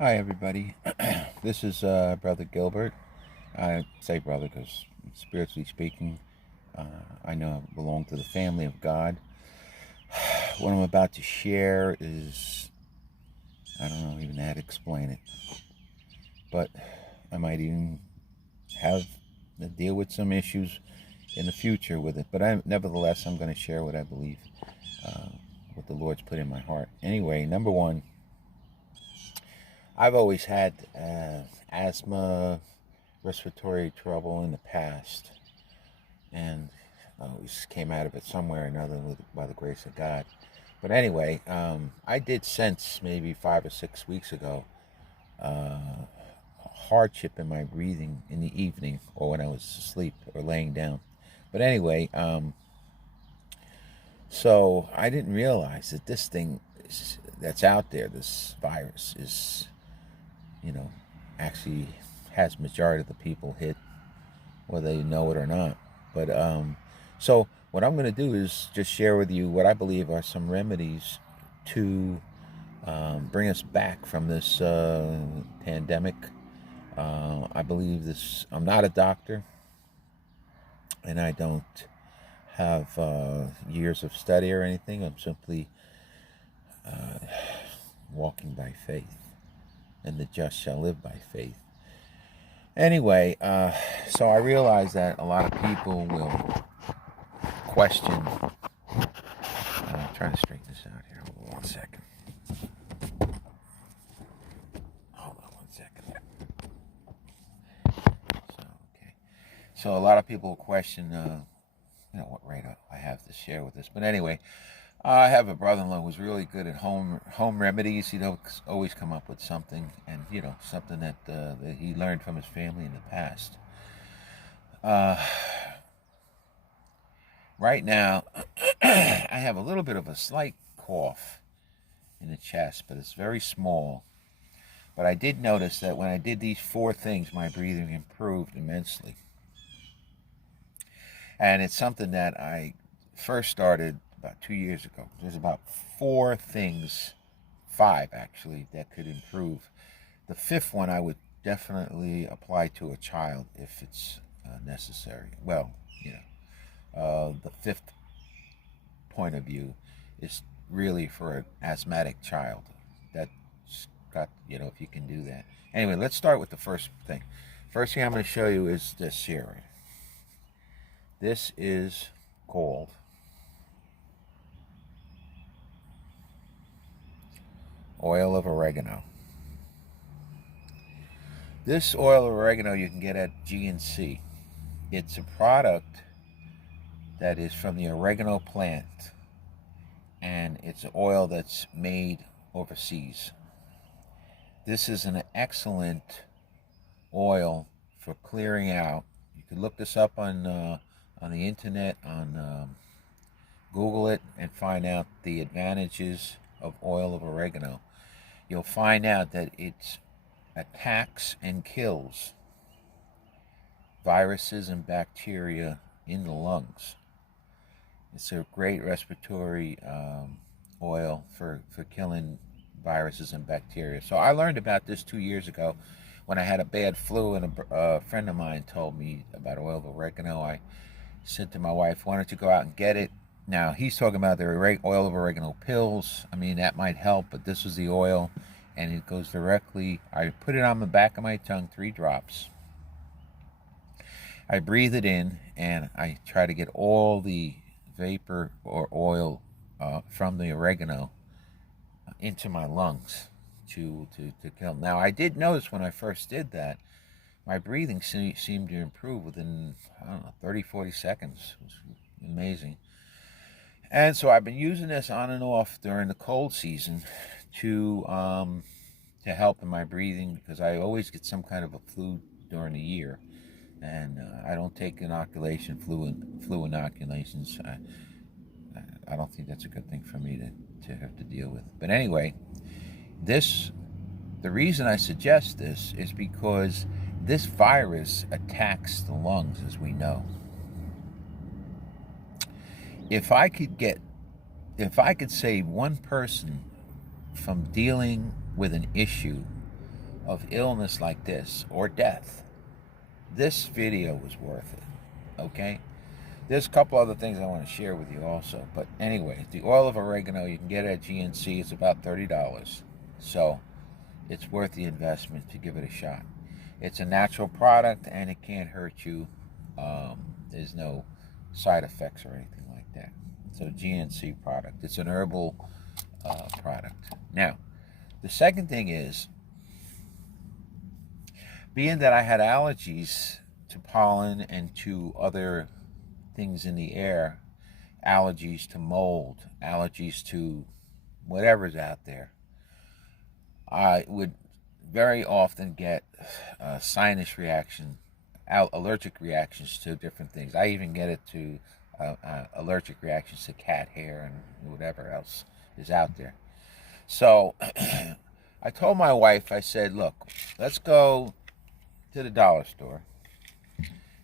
Hi, everybody. This is Brother Gilbert. I say brother because, spiritually speaking, I know I belong to the family of God. What I'm about to share is, I don't know even how to explain it, but I might even have to deal with some issues in the future with it. But nevertheless, I'm going to share what I believe, uh, what the Lord's put in my heart. Anyway, number one, I've always had asthma, respiratory trouble in the past, and I always came out of it somewhere or another by the grace of God. But anyway, I did sense maybe 5 or 6 weeks ago a hardship in my breathing in the evening or when I was asleep or laying down. But anyway, so I didn't realize that this thing that's out there, this virus, is, you know, actually has majority of the people hit, whether they know it or not. But so what I'm going to do is just share with you what I believe are some remedies to bring us back from this pandemic. I believe this. I'm not a doctor, and I don't have years of study or anything. I'm simply walking by faith, and the just shall live by faith. Anyway, so I realize that a lot of people will question. I'm trying to straighten this out here. Hold on 1 second. Hold on 1 second. Okay. So a lot of people question, what right I have to share with this. But anyway, I have a brother-in-law who's really good at home remedies. He'd always come up with something, and something that he learned from his family in the past. Uh, right now, I have a little bit of a slight cough in the chest, but it's very small. But I did notice that when I did these four things, my breathing improved immensely. And it's something that I first started about 2 years ago. There's about four things, five actually, that could improve. The fifth one I would definitely apply to a child if it's necessary. Well, the fifth point of view is really for an asthmatic child. That's got, if you can do that. Anyway, let's start with the first thing. First thing I'm going to show you is this here. This is called oil of oregano. This oil of oregano you can get at GNC. It's a product that is from the oregano plant, and it's oil that's made overseas. This is an excellent oil for clearing out. You can look this up on the internet, on Google it, and find out the advantages of oil of oregano. You'll find out that it attacks and kills viruses and bacteria in the lungs. It's a great respiratory oil for killing viruses and bacteria. So I learned about this 2 years ago when I had a bad flu, and a friend of mine told me about oil of oregano. I said to my wife, why don't you go out and get it? Now, he's talking about the oil of oregano pills. I mean, that might help, but this was the oil, and it goes directly. I put it on the back of my tongue, 3 drops. I breathe it in, and I try to get all the vapor or oil from the oregano into my lungs to kill. Now, I did notice when I first did that, my breathing seemed to improve within, I don't know, 30, 40 seconds. It was amazing. And so I've been using this on and off during the cold season to help in my breathing, because I always get some kind of a flu during the year, and I don't take flu inoculations. I don't think that's a good thing for me to have to deal with. But anyway, the reason I suggest this is because this virus attacks the lungs, as we know. If I could save one person from dealing with an issue of illness like this or death, this video was worth it. Okay? There's a couple other things I want to share with you also. But anyway, the oil of oregano you can get at GNC. It's about $30. So it's worth the investment to give it a shot. It's a natural product and it can't hurt you. There's no side effects or anything like that. So GNC product. It's an herbal product. Now, the second thing is, being that I had allergies to pollen and to other things in the air, allergies to mold, allergies to whatever's out there, I would very often get sinus reaction, allergic reactions to different things. I even get it to allergic reactions to cat hair and whatever else is out there. So I told my wife, I said, look, let's go to the dollar store.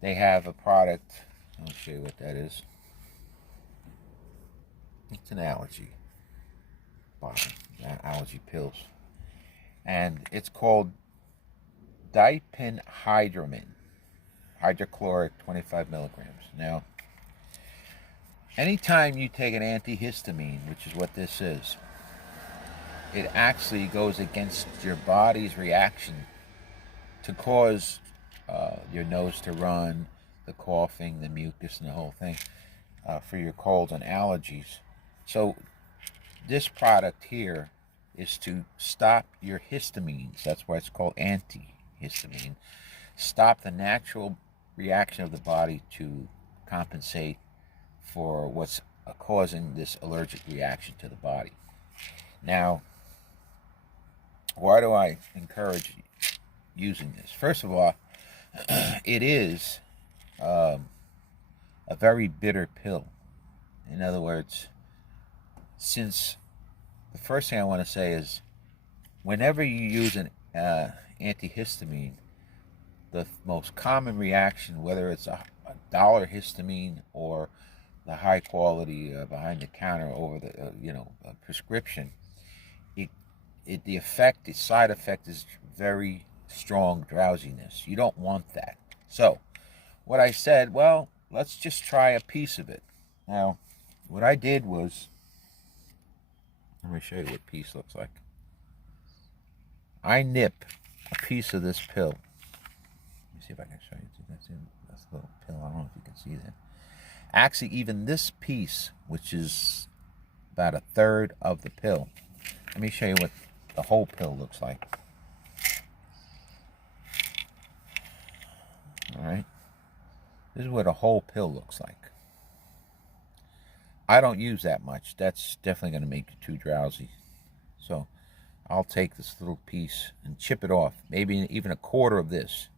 They have a product. I'll show you what that is. It's an allergy bottle, allergy pills. And it's called diphenhydramine, hydrochloric, 25 milligrams. Now, anytime you take an antihistamine, which is what this is, it actually goes against your body's reaction to cause your nose to run, the coughing, the mucus, and the whole thing for your colds and allergies. So this product here is to stop your histamines. That's why it's called antihistamine. Stop the natural reaction of the body to compensate for what's causing this allergic reaction to the body. Now, why do I encourage using this? First of all, it is a very bitter pill. In other words, since the first thing I want to say is, whenever you use an antihistamine, the most common reaction, whether it's a dollar histamine or the high quality behind the counter over the prescription, the side effect is very strong drowsiness. You don't want that. So what I said, well, let's just try a piece of it. Now, what I did was, let me show you what piece looks like. I nip a piece of this pill. Let me see if I can show you. That's a little pill. I don't know if you can see that. Actually, even this piece, which is about a third of the pill. Let me show you what the whole pill looks like. All right. This is what a whole pill looks like. I don't use that much. That's definitely going to make you too drowsy. So I'll take this little piece and chip it off. Maybe even a quarter of this.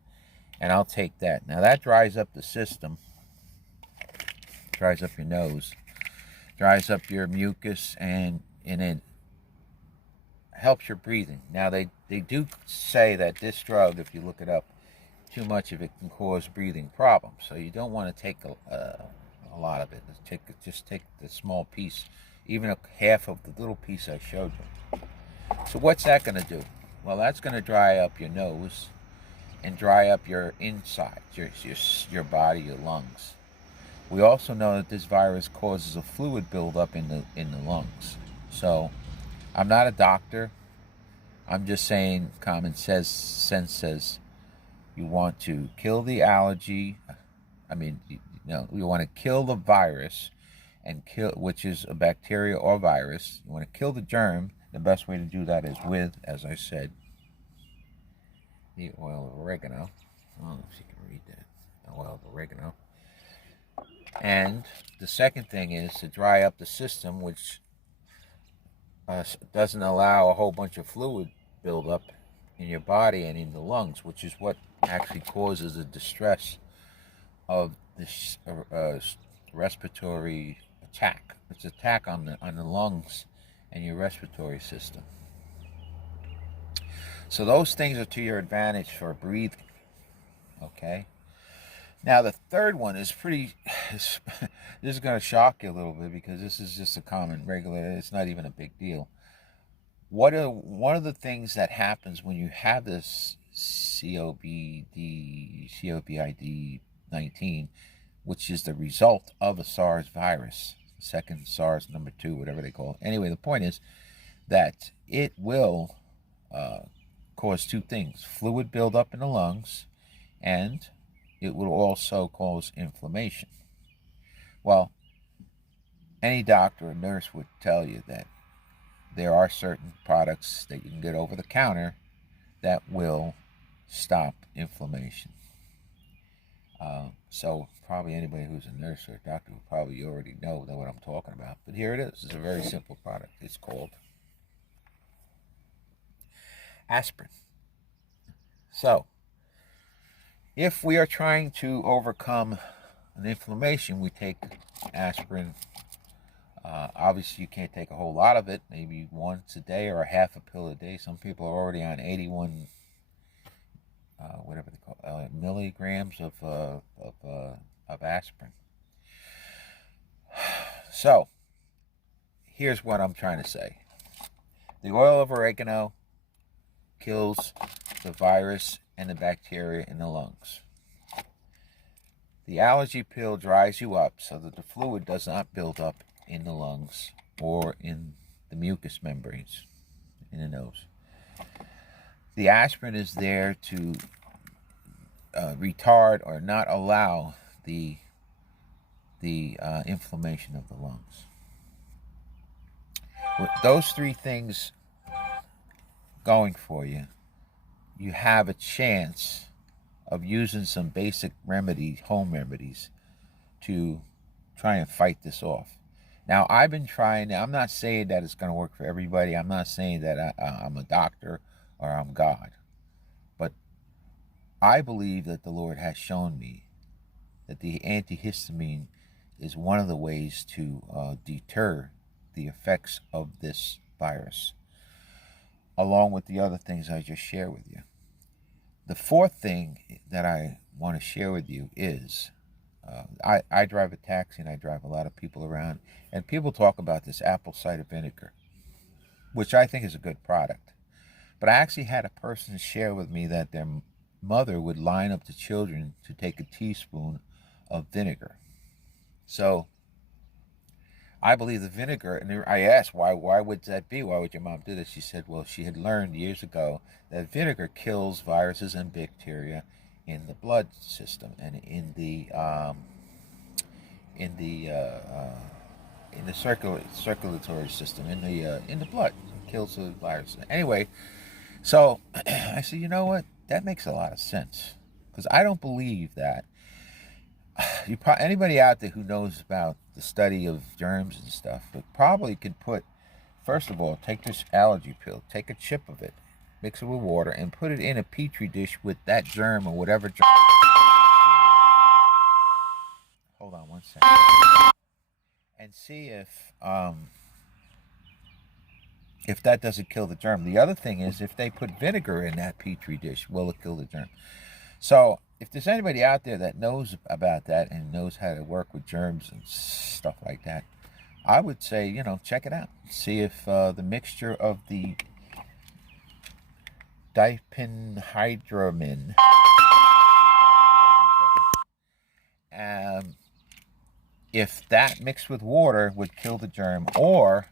And I'll take that. Now that dries up the system. Dries up your nose. Dries up your mucus. And it helps your breathing. Now they do say that this drug, if you look it up, too much of it can cause breathing problems. So you don't want to take a lot of it. Just take the small piece, even half of the little piece I showed you. So what's that going to do? Well, that's going to dry up your nose and dry up your inside, your body, your lungs. We also know that this virus causes a fluid buildup in the lungs. So I'm not a doctor. I'm just saying common sense says you want to kill the allergy. You want to kill the virus, which is a bacteria or virus. You want to kill the germ. The best way to do that is with, as I said, the oil of oregano. I don't know if you can read that. The oil of oregano. And the second thing is to dry up the system, which doesn't allow a whole bunch of fluid buildup in your body and in the lungs, which is what actually causes the distress of this respiratory attack. It's an attack on the lungs and your respiratory system. So those things are to your advantage for breathing. Okay. Now the third one is this is going to shock you a little bit, because this is just a common regular. It's not even a big deal. one of the things that happens when you have this COVID-19, which is the result of a SARS virus, second SARS number 2, whatever they call it. Anyway, the point is that it will cause two things: fluid buildup in the lungs, and it will also cause inflammation. Well, any doctor or nurse would tell you that there are certain products that you can get over the counter that will stop inflammation. So probably anybody who's a nurse or a doctor will probably already know what I'm talking about. But here it is. It's a very simple product. It's called aspirin. So if we are trying to overcome an inflammation, we take aspirin. Obviously, you can't take a whole lot of it, maybe once a day or a half a pill a day. Some people are already on 81, whatever they call it, milligrams of aspirin. So, here's what I'm trying to say. The oil of oregano kills the virus and the bacteria in the lungs. The allergy pill dries you up so that the fluid does not build up in the lungs or in the mucous membranes in the nose. The aspirin is there to retard or not allow the inflammation of the lungs. With those three things going for you, you have a chance of using some basic remedies, home remedies, to try and fight this off. Now, I've been trying. I'm not saying that it's going to work for everybody. I'm not saying that I'm a doctor or I'm God. But I believe that the Lord has shown me that the antihistamine is one of the ways to deter the effects of this virus, along with the other things I just shared with you. The fourth thing that I want to share with you is I drive a taxi and I drive a lot of people around, and people talk about this apple cider vinegar, which I think is a good product. But I actually had a person share with me that their mother would line up the children to take a teaspoon of vinegar. So I believe the vinegar, and I asked, why would that be? Why would your mom do this? She said, well, she had learned years ago that vinegar kills viruses and bacteria in the blood system and in the circulatory system, in the blood. It kills the virus. Anyway, so I said, you know what? That makes a lot of sense, because I don't believe that anybody out there who knows about the study of germs and stuff, but probably could put, first of all, take this allergy pill, take a chip of it, mix it with water, and put it in a petri dish with that germ or whatever germ. Hold on one second. And see if that doesn't kill the germ. The other thing is, if they put vinegar in that petri dish, will it kill the germ? So if there's anybody out there that knows about that and knows how to work with germs and stuff like that, I would say, check it out. See if the mixture of the diphenhydramine, if that mixed with water would kill the germ, or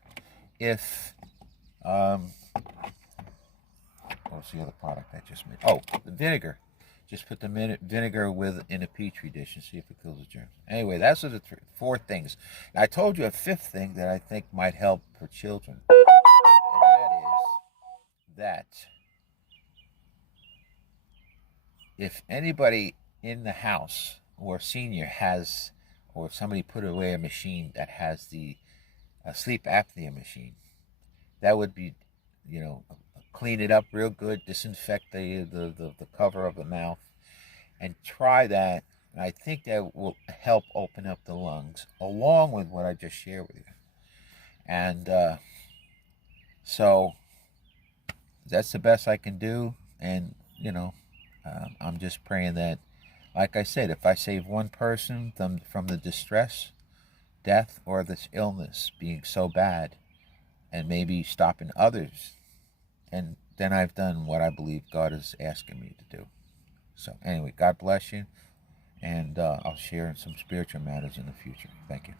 if what's the other product I just made? Oh, the vinegar. Just put the vinegar in a petri dish and see if it kills the germs. Anyway, that's the four things. Now, I told you a fifth thing that I think might help for children. And that is that if anybody in the house or senior has, or somebody put away a machine that has the sleep apnea machine, that would be, clean it up real good, disinfect the cover of the mouth, and try that. And I think that will help open up the lungs, along with what I just shared with you. And so that's the best I can do. And, I'm just praying that, like I said, if I save one person from the distress, death, or this illness being so bad, and maybe stopping others and then I've done what I believe God is asking me to do. So anyway, God bless you, and I'll share some spiritual matters in the future. Thank you.